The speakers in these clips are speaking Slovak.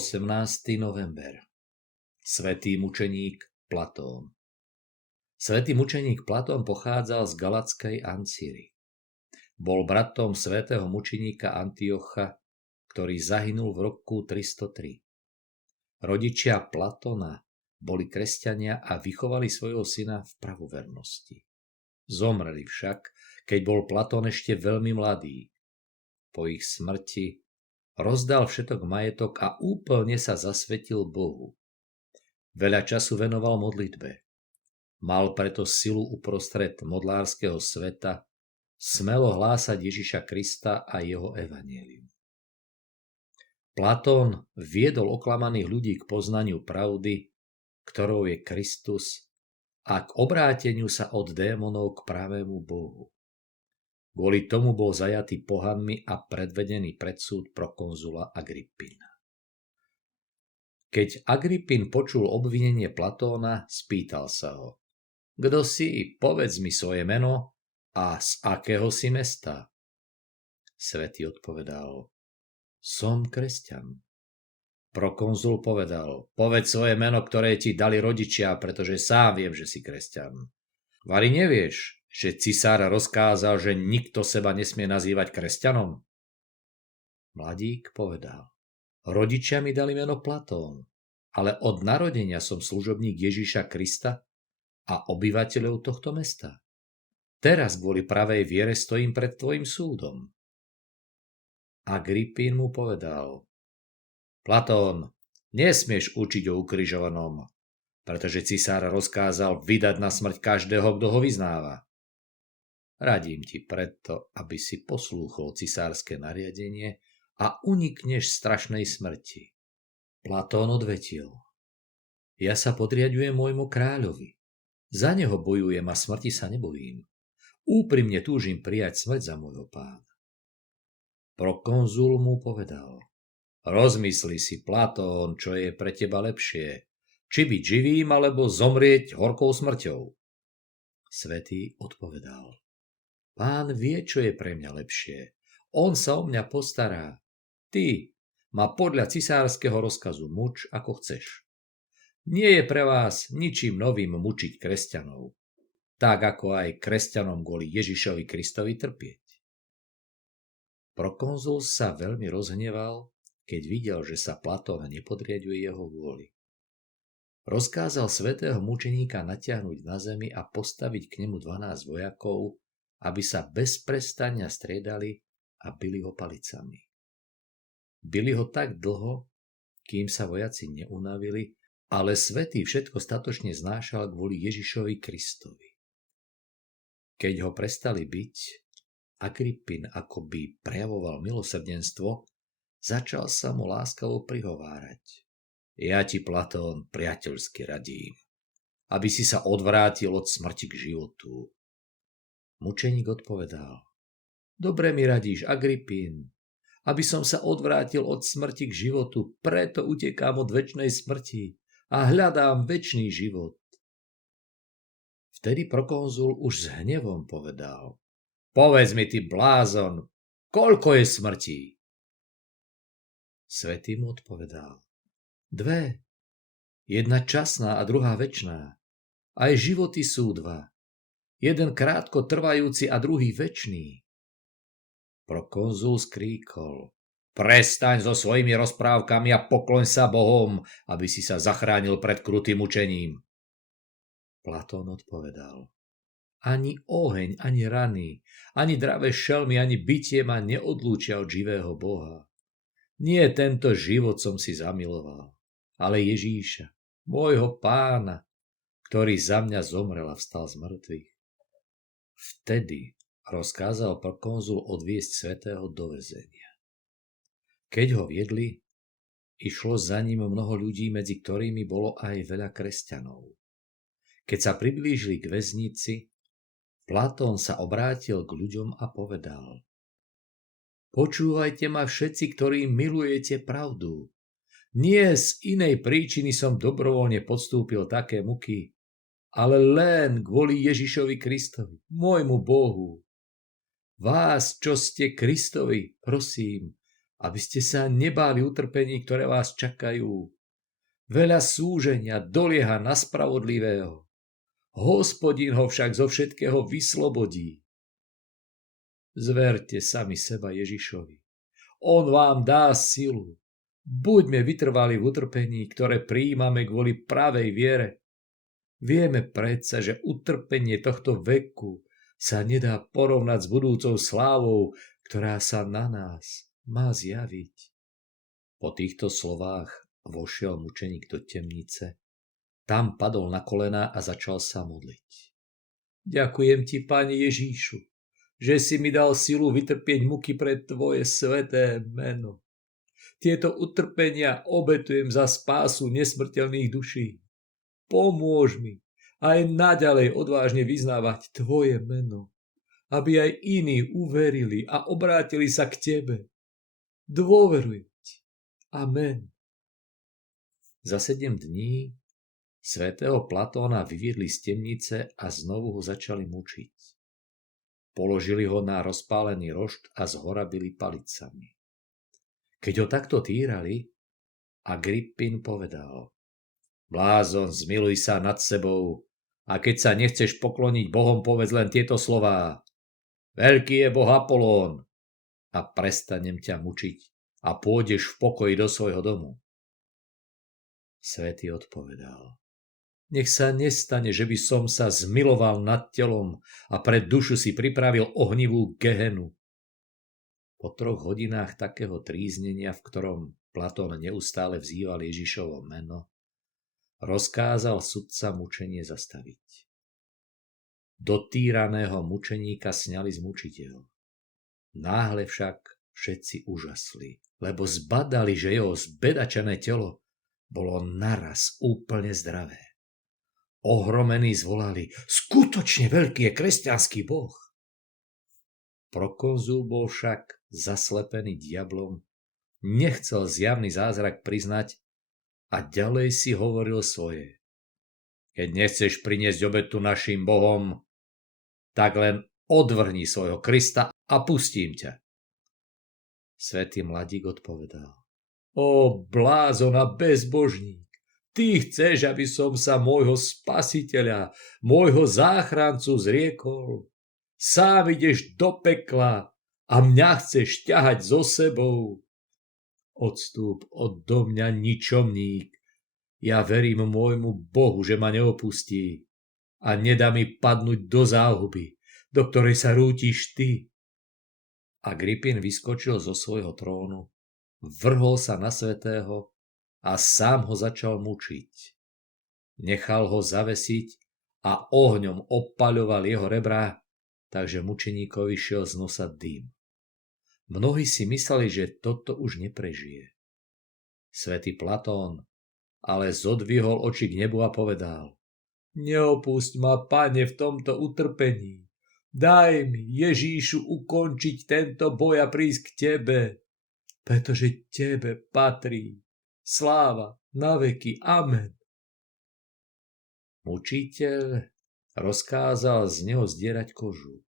18. november. Svätý mučeník Platón. Svätý mučeník Platón pochádzal z Galatskej Ancíry. Bol bratom svätého mučeníka Antiocha, ktorý zahynul v roku 303. Rodičia Platóna boli kresťania a vychovali svojho syna v pravovernosti. Zomreli však, keď bol Platón ešte veľmi mladý. Po ich smrti rozdal všetok majetok a úplne sa zasvetil Bohu. Veľa času venoval modlitbe. Mal preto silu uprostred modlárskeho sveta smelo hlásať Ježiša Krista a jeho evanjelium. Platón viedol oklamaných ľudí k poznaniu pravdy, ktorou je Kristus, a k obráteniu sa od démonov k pravému Bohu. Kvôli tomu bol zajatý pohanmi a predvedený pred súd prokonzula Agrippina. Keď Agrippín počul obvinenie Platóna, spýtal sa ho: Kto si? Povedz mi svoje meno a z akého si mesta? Svätý odpovedal: Som kresťan. Prokonzul povedal: Povedz svoje meno, ktoré ti dali rodičia, pretože sám viem, že si kresťan. Vari nevieš, že cisár rozkázal, že nikto seba nesmie nazývať kresťanom? Mladík povedal: Rodičia mi dali meno Platón, ale od narodenia som služobník Ježiša Krista a obyvateľov tohto mesta. Teraz kvôli pravej viere stojím pred tvojim súdom. Agrippín mu povedal: Platón, nesmieš učiť o ukrižovanom, pretože cisár rozkázal vydať na smrť každého, kto ho vyznáva. Radím ti preto, aby si poslúchol cisárske nariadenie a unikneš strašnej smrti. Platón odvetil: Ja sa podriaďujem môjmu kráľovi. Za neho bojujem a smrti sa nebojím. Úprimne túžim prijať smrť za môjho pána. Prokonzul mu povedal: Rozmysli si, Platón, čo je pre teba lepšie, či byť živým, alebo zomrieť horkou smrťou. Svätý odpovedal: Pán vie, čo je pre mňa lepšie. On sa o mňa postará. Ty ma podľa cisárskeho rozkazu muč, ako chceš. Nie je pre vás ničím novým mučiť kresťanov, tak ako aj kresťanom kvôli Ježišovi Kristovi trpieť. Prokonzul sa veľmi rozhneval, keď videl, že sa Platón nepodriaďuje jeho vôli. Rozkázal svätého mučeníka natiahnuť na zemi a postaviť k nemu 12 vojakov, aby sa bez prestania striedali a bili ho palicami. Bili ho tak dlho, kým sa vojaci neunavili, ale svätý všetko statočne znášal kvôli Ježišovi Kristovi. Keď ho prestali biť, Agrippín akoby prejavoval milosrdenstvo, začal sa mu láskavo prihovárať: Ja ti, Platón, priateľsky radím, aby si sa odvrátil od smrti k životu. Mučeník odpovedal: Dobre mi radíš, Agrippín, aby som sa odvrátil od smrti k životu, preto utekám od večnej smrti a hľadám večný život. Vtedy prokonzul už s hnevom povedal: Povedz mi, ty blázon, koľko je smrtí? Svätý mu odpovedal: 2. Jedna časná a druhá večná. Aj životy sú 2. Jeden krátko trvajúci a druhý večný. Prokonzul skríkol: Prestaň so svojimi rozprávkami a pokloň sa Bohom, aby si sa zachránil pred krutým mučením. Platón odpovedal: Ani oheň, ani rany, ani dravé šelmy, ani bitie ma neodlúčia od živého Boha. Nie tento život som si zamiloval, ale Ježíša, môjho pána, ktorý za mňa zomrel a vstal z mŕtvych. Vtedy rozkázal prokonzul odviesť svätého do väzenia. Keď ho viedli, išlo za ním mnoho ľudí, medzi ktorými bolo aj veľa kresťanov. Keď sa priblížili k väznici, Platón sa obrátil k ľuďom a povedal: Počúvajte ma všetci, ktorí milujete pravdu. Nie z inej príčiny som dobrovoľne podstúpil také muky, ale len kvôli Ježišovi Kristovi, môjmu Bohu. Vás, čo ste Kristovi, prosím, aby ste sa nebáli utrpení, ktoré vás čakajú. Veľa súženia dolieha na spravodlivého. Hospodin ho však zo všetkého vyslobodí. Zverte sami seba Ježišovi. On vám dá silu. Buďme vytrvali v utrpení, ktoré prijímame kvôli pravej viere. Vieme predsa, že utrpenie tohto veku sa nedá porovnať s budúcou slávou, ktorá sa na nás má zjaviť. Po týchto slovách vošiel mučeník do temnice. Tam padol na kolená a začal sa modliť. Ďakujem ti, Pane Ježíšu, že si mi dal silu vytrpieť muky pre tvoje sväté meno. Tieto utrpenia obetujem za spásu nesmrteľných duší. Pomôž mi aj naďalej odvážne vyznávať tvoje meno, aby aj iní uverili a obrátili sa k tebe. Dôverujem ti. Amen. Za 7 dní svätého Platóna vyviedli z temnice a znovu ho začali mučiť. Položili ho na rozpálený rošt a zhorabili palicami. Keď ho takto týrali, Agrippín povedal: Blázon, zmiluj sa nad sebou a keď sa nechceš pokloniť Bohom, povedz len tieto slová: Veľký je Boh Apolón, a prestanem ťa mučiť a pôjdeš v pokoji do svojho domu. Svätý odpovedal: Nech sa nestane, že by som sa zmiloval nad telom a pre dušu si pripravil ohnivú gehenu. Po 3 hodinách takého tríznenia, v ktorom Platón neustále vzýval Ježišovo meno, rozkázal sudca mučenie zastaviť. Do týraného mučeníka sňali zmučiteľ. Náhle však všetci úžasli, lebo zbadali, že jeho zbedačené telo bolo naraz úplne zdravé. Ohromení zvolali: Skutočne veľký je kresťanský Boh. Prokonzul bol však zaslepený diablom, nechcel zjavný zázrak priznať a ďalej si hovoril svoje: Keď nechceš priniesť obetu našim bohom, tak len odvrhni svojho Krista a pustím ťa. Svätý mladík odpovedal: O blázon a bezbožník, ty chceš, aby som sa môjho spasiteľa, môjho záchrancu zriekol. Sám ideš do pekla a mňa chceš ťahať so sebou. Odstúp odo mňa, ničomník. Ja verím môjmu Bohu, že ma neopustí a nedá mi padnúť do záhuby, do ktorej sa rútiš ty. Agrippín vyskočil zo svojho trónu, vrhol sa na svätého a sám ho začal mučiť. Nechal ho zavesiť a ohňom opaľoval jeho rebrá, takže mučeníkovi šiel z nosa dým. Mnohí si mysleli, že toto už neprežije. Svätý Platón ale zodvihol oči k nebu a povedal: Neopusť ma, Pane, v tomto utrpení. Daj mi, Ježíšu, ukončiť tento boj a prísť k tebe, pretože tebe patrí sláva na veky. Amen. Mučiteľ rozkázal z neho zdierať kožu.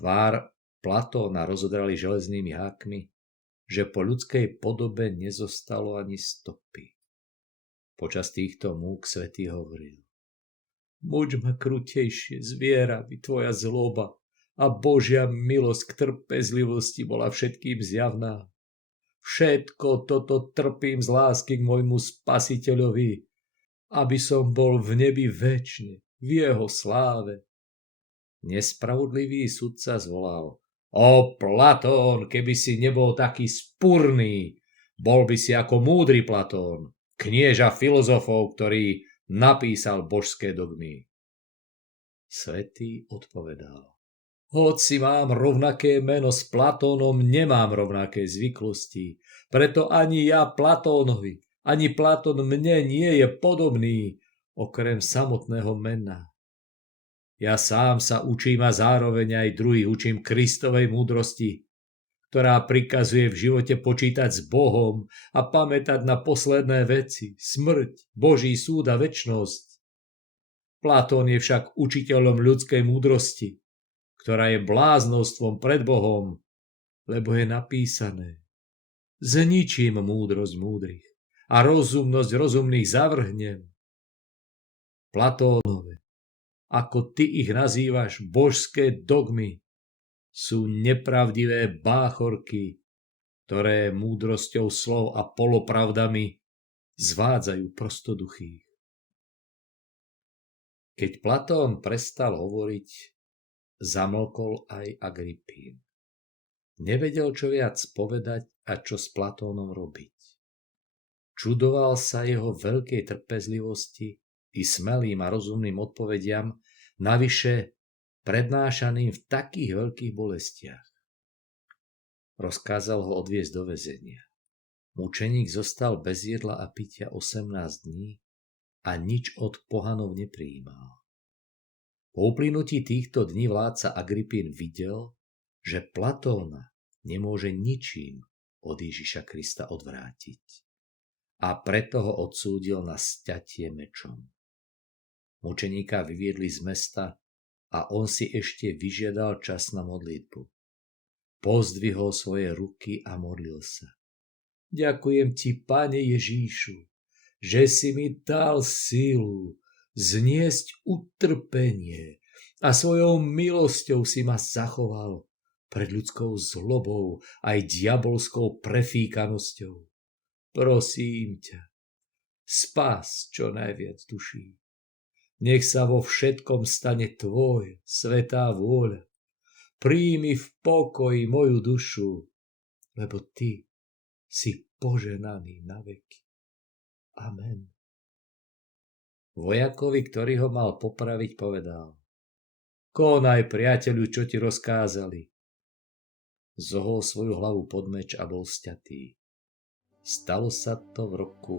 Tvár Platóna rozodrali železnými hákmi, že po ľudskej podobe nezostalo ani stopy. Počas týchto múk svätý hovoril: Muč ma krutejšie, zviera mi tvoja zloba a Božia milosť k trpezlivosti bola všetkým zjavná. Všetko toto trpím z lásky k môjmu Spasiteľovi, aby som bol v nebi večne, v jeho sláve. Nespravodlivý sudca zvolal: O Platón, keby si nebol taký spurný, bol by si ako múdry Platón, knieža filozofov, ktorý napísal božské dogmy. Svätý odpovedal: Hoci mám rovnaké meno s Platónom, nemám rovnaké zvyklosti, preto ani ja Platónovi, ani Platón mne nie je podobný, okrem samotného mena. Ja sám sa učím a zároveň aj druhých učím Kristovej múdrosti, ktorá prikazuje v živote počítať s Bohom a pamätať na posledné veci, smrť, Boží súd a večnosť. Platón je však učiteľom ľudskej múdrosti, ktorá je bláznostvom pred Bohom, lebo je napísané: Zničím múdrosť múdrych a rozumnosť rozumných zavrhnem. Platónove, ako ty ich nazývaš, božské dogmy, sú nepravdivé báchorky, ktoré múdrosťou slov a polopravdami zvádzajú prostoduchých. Keď Platón prestal hovoriť, zamlkol aj Agrippín. Nevedel, čo viac povedať a čo s Platónom robiť. Čudoval sa jeho veľkej trpezlivosti i smelým a rozumným odpovediam, navyše prednášaným v takých veľkých bolestiach. Rozkázal ho odviesť do väzenia. Mučeník zostal bez jedla a pitia 18 dní a nič od pohanov neprijímal. Po uplynutí týchto dní vládca Agrippín videl, že Platóna nemôže ničím od Ježiša Krista odvrátiť. A preto ho odsúdil na sťatie mečom. Mučeníka vyviedli z mesta a on si ešte vyžiadal čas na modlitbu. Pozdvihol svoje ruky a modlil sa. Ďakujem ti, Pane Ježíšu, že si mi dal silu zniesť utrpenie a svojou milosťou si ma zachoval pred ľudskou zlobou aj diabolskou prefíkanosťou. Prosím ťa, spás čo najviac duší. Nech sa vo všetkom stane tvoj svätá vôľa. Príjmi v pokoji moju dušu, lebo ty si poženaný na veky. Amen. Vojakovi, ktorý ho mal popraviť, povedal: Konaj, priateľu, čo ti rozkázali. Zohol svoju hlavu pod meč a bol sťatý. Stalo sa to v roku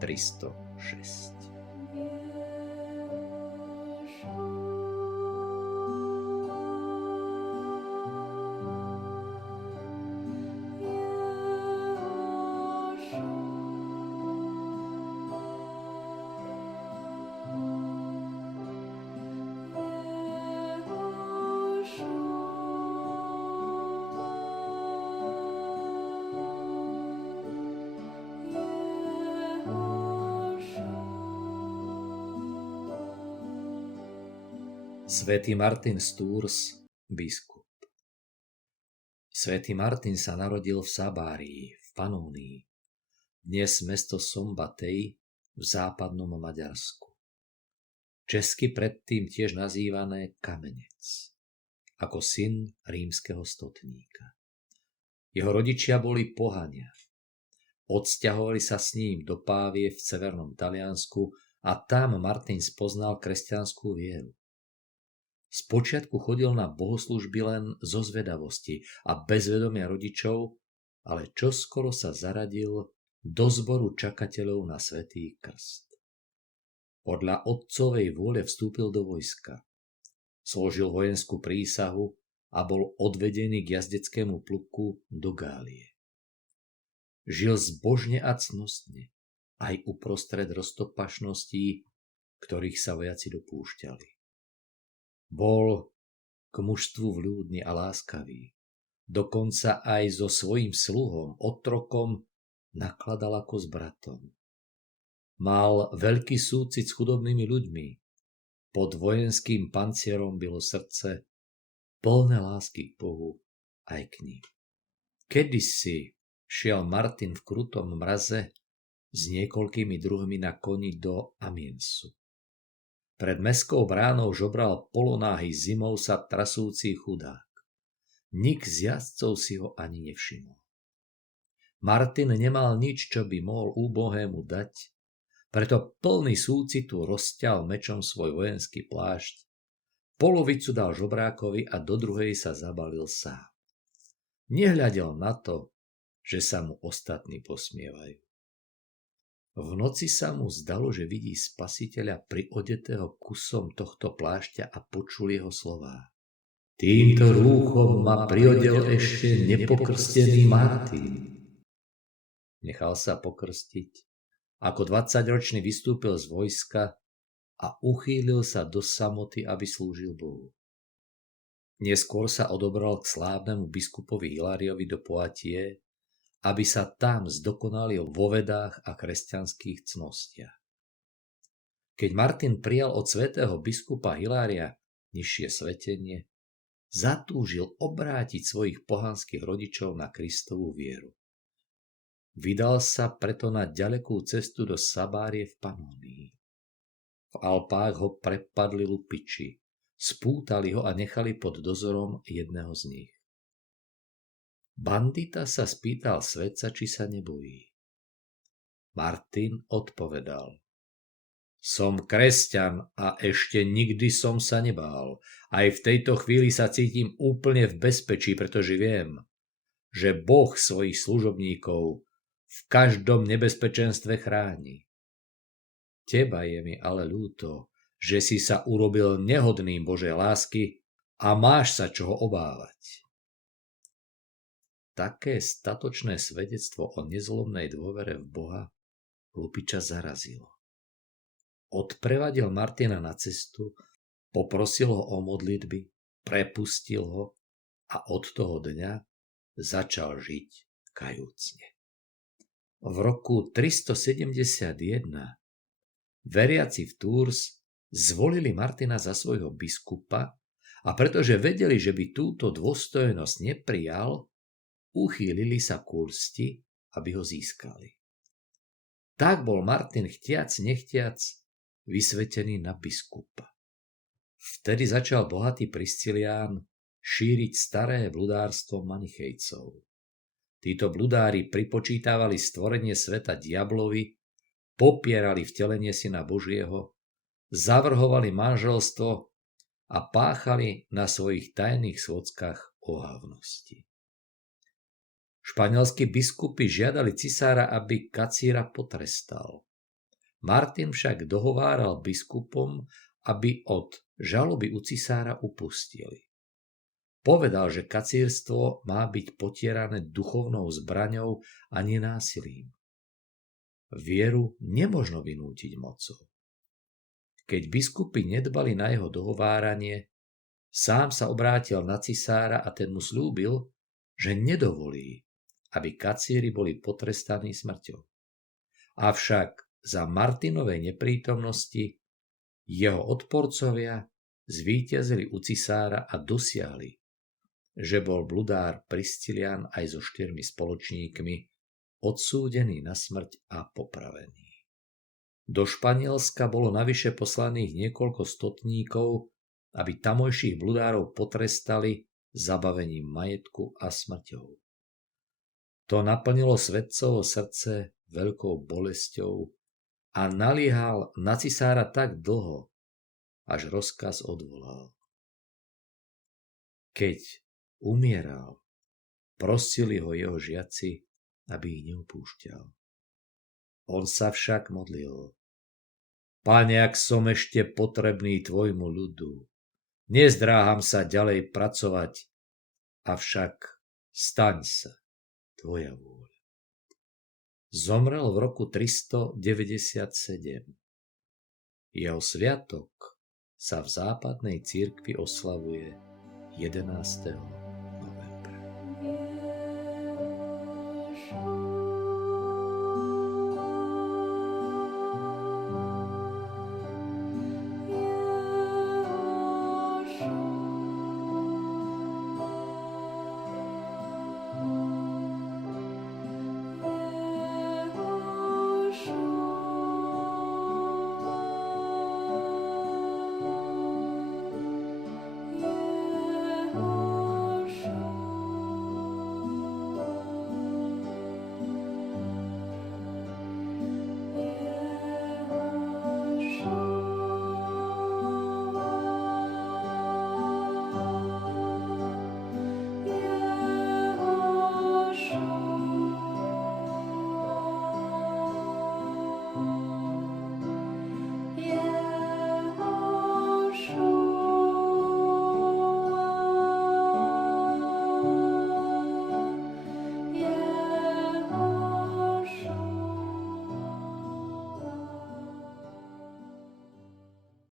306. Svätý Martin z Tours, biskup. Svätý Martin sa narodil v Sabárii, v Panónii, dnes mesto Sombatej v západnom Maďarsku. Česky predtým tiež nazývané Kamenec, ako syn rímskeho stotníka. Jeho rodičia boli pohania. Odsťahovali sa s ním do Pávie v severnom Taliansku a tam Martin spoznal kresťanskú vieru. Spočiatku chodil na bohoslužby len zo zvedavosti a bez vedomia rodičov, ale čoskoro sa zaradil do zboru čakateľov na svätý krst. Podľa otcovej vôle vstúpil do vojska. Složil vojenskú prísahu a bol odvedený k jazdeckému pluku do Gálie. Žil zbožne a cnostne, aj uprostred roztopašností, ktorých sa vojaci dopúšťali. Bol k mužstvu vľúdny a láskavý. Dokonca aj so svojím sluhom, otrokom, nakladal ako s bratom. Mal veľký súcit s chudobnými ľuďmi. Pod vojenským pancierom bylo srdce plné lásky k Bohu aj k ním. Kedysi šiel Martin v krutom mraze s niekoľkými druhmi na koni do Amiensu. Pred mestskou bránou žobral polonáhy zimou sa trasúci chudák. Nik z jazdcov si ho ani nevšimol. Martin nemal nič, čo by mohol úbohému dať, preto plný súcitu rozťal mečom svoj vojenský plášť, polovicu dal žobrákovi a do druhej sa zabalil sám. Nehľadel na to, že sa mu ostatní posmievajú. V noci sa mu zdalo, že vidí Spasiteľa priodetého kusom tohto plášťa a počul jeho slová. Týmto rúchom ma priodel ešte nepokrstený Martin. Nechal sa pokrstiť. Ako 20-ročný vystúpil z vojska a uchýlil sa do samoty, aby slúžil Bohu. Neskôr sa odobral k slávnemu biskupovi Hiláriovi do Poitiers aby sa tam zdokonalil vo vedách a kresťanských cnostiach. Keď Martin prijal od svätého biskupa Hilária nižšie svetenie, zatúžil obrátiť svojich pohanských rodičov na Kristovú vieru. Vydal sa preto na ďalekú cestu do Sabárie v Panónii. V Alpách ho prepadli lupiči, spútali ho a nechali pod dozorom jedného z nich. Bandita sa spýtal svätca, či sa nebojí. Martin odpovedal: Som kresťan a ešte nikdy som sa nebál. Aj v tejto chvíli sa cítim úplne v bezpečí, pretože viem, že Boh svojich služobníkov v každom nebezpečenstve chráni. Teba je mi ale ľúto, že si sa urobil nehodným Božej lásky a máš sa čoho obávať. Také statočné svedectvo o nezlomnej dôvere v Boha lupiča zarazilo. Odprevadil Martina na cestu, poprosil ho o modlitby, prepustil ho a od toho dňa začal žiť kajúcne. V roku 371 veriaci v Tours zvolili Martina za svojho biskupa a pretože vedeli, že by túto dôstojnosť neprijal, uchýlili sa k úcti, aby ho získali. Tak bol Martin chtiac nechtiac vysvetený na biskupa. Vtedy začal bohatý Priscilián šíriť staré bludárstvo manichejcov. Títo bludári pripočítavali stvorenie sveta diablovi, popierali vtelenie Syna Božieho, zavrhovali manželstvo a páchali na svojich tajných svodskách ohavnosti. Španielskí biskupy žiadali cisára, aby kacíra potrestal. Martin však dohováral biskupom, aby od žaloby u cisára upustili. Povedal, že kacírstvo má byť potierané duchovnou zbraňou a nenásilím. Vieru nemožno vynútiť mocou. Keď biskupy nedbali na jeho dohováranie, sám sa obrátil na cisára a ten mu sľúbil, že nedovolí, aby kacíri boli potrestaní smrťou. Avšak za Martinovej neprítomnosti jeho odporcovia zvíťazili u cisára a dosiahli, že bol bludár Priscilián aj so 4 spoločníkmi odsúdený na smrť a popravený. Do Španielska bolo navyše poslaných niekoľko stotníkov, aby tamojších bludárov potrestali zabavením majetku a smrťou. To naplnilo svätcovo srdce veľkou bolesťou a naliehal na cisára tak dlho, až rozkaz odvolal. Keď umieral, prosili ho jeho žiaci, aby ich neopúšťal. On sa však modlil: Pane, ak som ešte potrebný tvojmu ľudu, nezdráham sa ďalej pracovať, avšak staň sa tvoja vôľa. Zomrel v roku 397. Jeho sviatok sa v západnej cirkvi oslavuje 11. novembra.